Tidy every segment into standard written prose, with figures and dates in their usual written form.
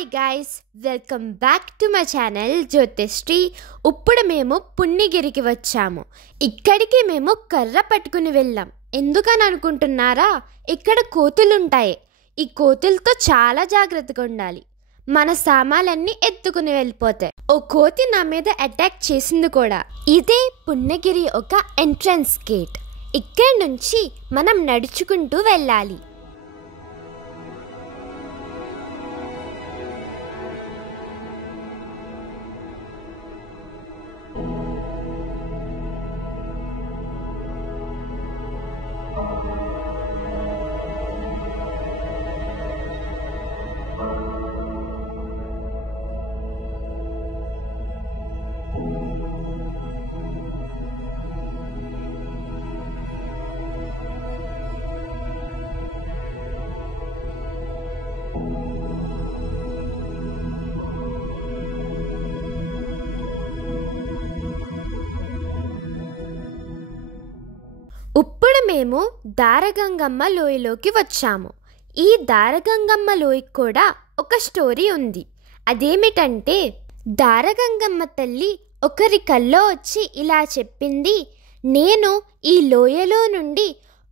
Hi guys, welcome back to my channel Jyothisri. ఇప్పుడు మేము పుణ్యగిరికి వచ్చాము. ఇక్కడికి మేము కర్ర పట్టుకుని వెళ్ళాం. ఎందుకని అనుకుంటున్నారా? ఇక్కడ కోతులుంటాయి. ఈ కోతులతో చాలా జాగ్రత్తగా ఉండాలి. మన సామాన్లన్నీ ఎత్తుకుని వెళ్ళిపోతాయి. ఓ కోతి నా మీద అటాక్ చేసింది కూడా. ఇదే పుణ్యగిరి ఒక ఎంట్రన్స్ గేట్. ఇక్కడి నుంచి మనం నడుచుకుంటూ వెళ్ళాలి. ఇప్పుడు మేము దారగంగమ్మ లోయలోకి వచ్చాము. ఈ దారగంగమ్మ లోయకి కూడా ఒక స్టోరీ ఉంది. అదేమిటంటే, దారగంగమ్మ తల్లి ఒకరి కల్లో వచ్చి ఇలా చెప్పింది, నేను ఈ లోయలో నుండి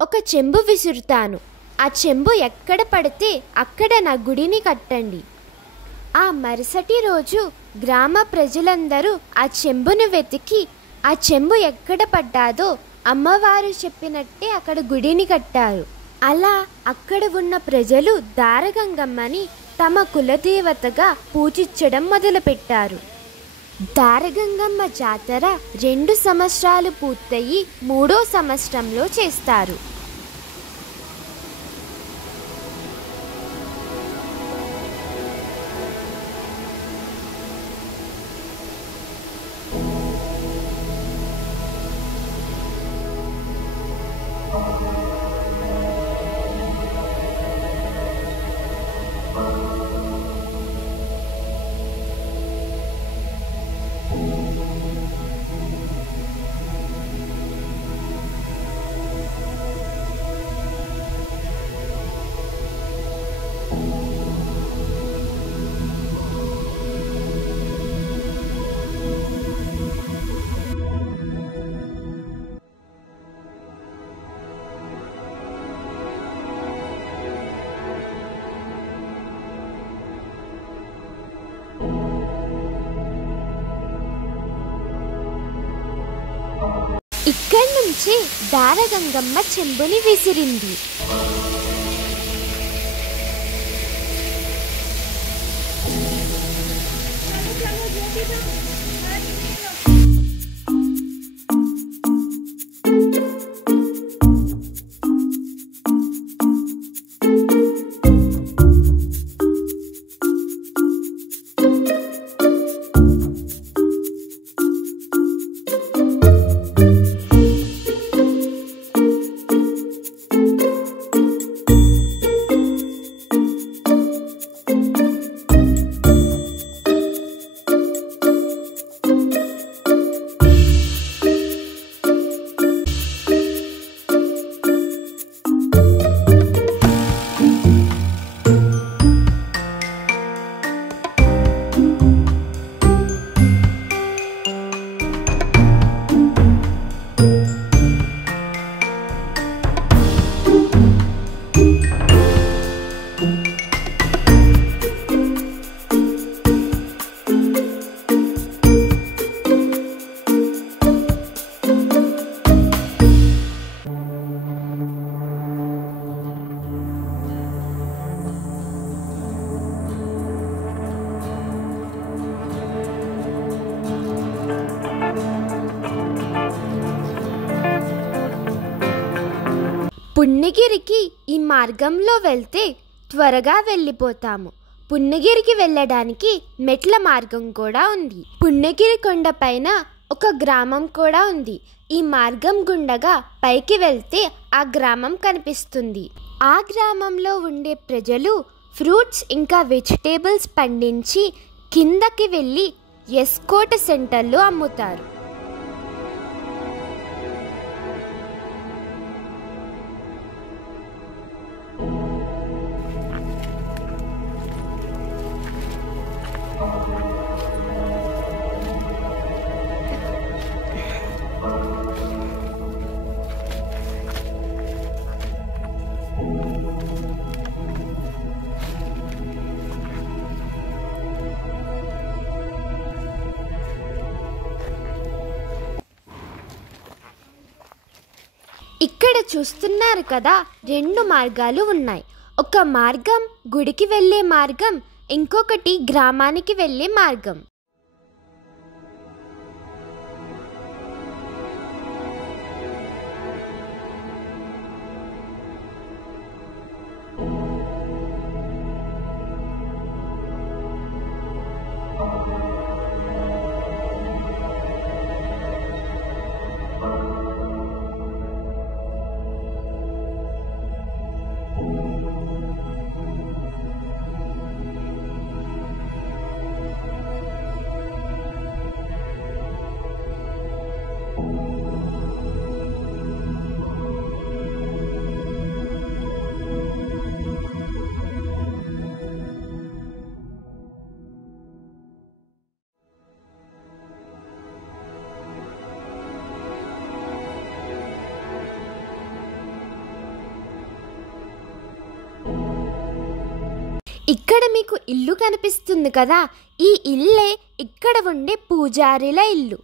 ఒక చెంబు విసురుతాను. ఆ చెంబు ఎక్కడ పడితే అక్కడ నా గుడిని కట్టండి. ఆ మరుసటి రోజు గ్రామ ప్రజలందరూ ఆ చెంబును వెతికి ఆ చెంబు ఎక్కడ పడ్డాదో అమ్మవారు చెప్పినట్టే అక్కడ గుడిని కట్టారు. అలా అక్కడ ఉన్న ప్రజలు దారగంగమ్మని తమ కులదేవతగా పూజించడం మొదలుపెట్టారు. దారగంగమ్మ జాతర 2 సంవత్సరాలు పూర్తయి 3వ సంవత్సరంలో చేస్తారు. ఇక్కడి నుంచి దారగంగమ్మ చెంబుని విసిరింది. పుణ్యగిరికి ఈ మార్గంలో వెళ్తే త్వరగా వెళ్ళిపోతాము. పుణ్యగిరికి వెళ్ళడానికి మెట్ల మార్గం కూడా ఉంది. పుణ్యగిరి కొండ పైన ఒక గ్రామం కూడా ఉంది. ఈ మార్గం గుండగా పైకి వెళ్తే ఆ గ్రామం కనిపిస్తుంది. ఆ గ్రామంలో ఉండే ప్రజలు ఫ్రూట్స్ ఇంకా వెజిటేబుల్స్ పండించి కిందకి వెళ్ళి ఎస్కోట్ సెంటర్లో అమ్ముతారు. ఇక్కడ చూస్తున్నారు కదా, 2 మార్గాలు ఉన్నాయి. ఒక మార్గం గుడికి వెళ్ళే మార్గం, ఇంకొకటి గ్రామానికి వెళ్ళే మార్గం. ఇక్కడ మీకు ఇల్లు కనిపిస్తుంది కదా, ఈ ఇల్లే ఇక్కడ ఉండే పూజారిల ఇల్లు.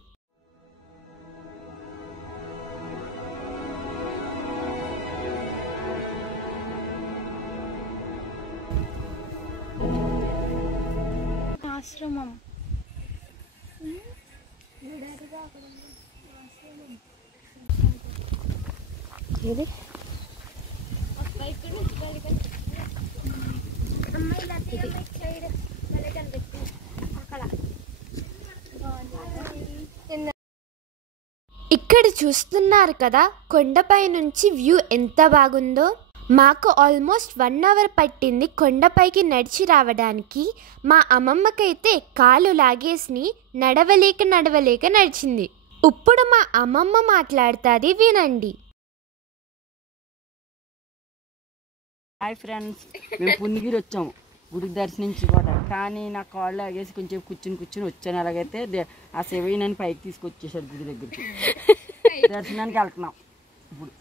ఆశ్రమం ఇది ఇక్కడ చూస్తున్నారు కదా, కొండపై నుంచి వ్యూ ఎంత బాగుందో. మాకు ఆల్మోస్ట్ 1 అవర్ పట్టింది కొండపైకి నడిచి రావడానికి. మా అమ్మమ్మకైతే కాలు లాగేసి నడవలేక నడిచింది. ఇప్పుడు మా అమ్మమ్మ మాట్లాడుతుంది, వినండి. హాయ్ ఫ్రెండ్స్, మేము పుణ్యగిరి వచ్చాము గుడికి దర్శించుకోవడం. కానీ నా కాళ్ళు ఆగేసి కొంచెం కూర్చుని వచ్చాను. అలాగైతే ఆ శివయ్య నన్ను పైకి తీసుకొచ్చేసాడు గుడి దగ్గరికి. దర్శనానికి వెళ్తున్నాం ఇప్పుడు.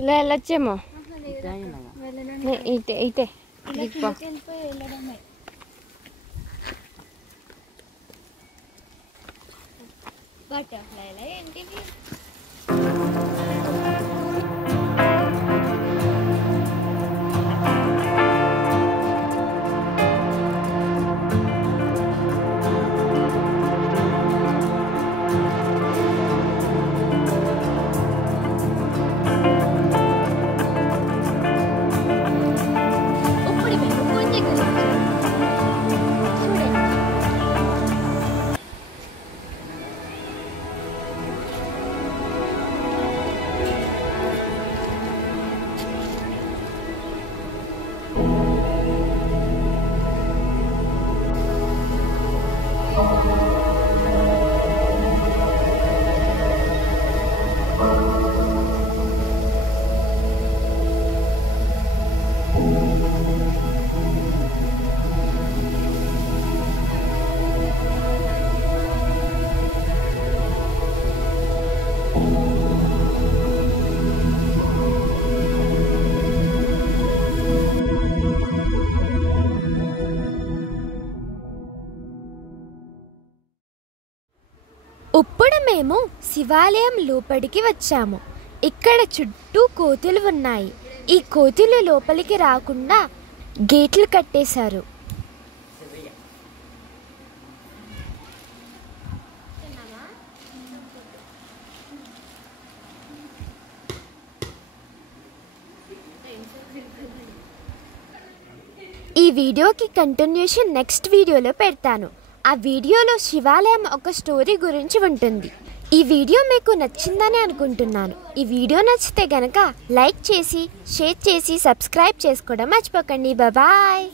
ఇలా వెళ్ళొచ్చేమో. ఇటే బటర్ఫ్లైలా ఏంటిది? ఇప్పుడు మేము శివాలయం లోపలికి వచ్చాము. ఇక్కడ చుట్టూ కోతులు ఉన్నాయి. ఈ కోతులు లోపలికి రాకుండా గేట్లు కట్టేశారు. ఈ వీడియోకి కంటిన్యూషన్ నెక్స్ట్ వీడియోలో పెడతాను. ఆ వీడియోలో శివాలయం ఒక స్టోరీ గురించి ఉంటుంది. ఈ వీడియో మీకు నచ్చిందని అనుకుంటున్నాను. ఈ వీడియో నచ్చితే గనక లైక్ చేసి, షేర్ చేసి, సబ్స్క్రైబ్ చేసుకోవడం మర్చిపోకండి. బాయ్.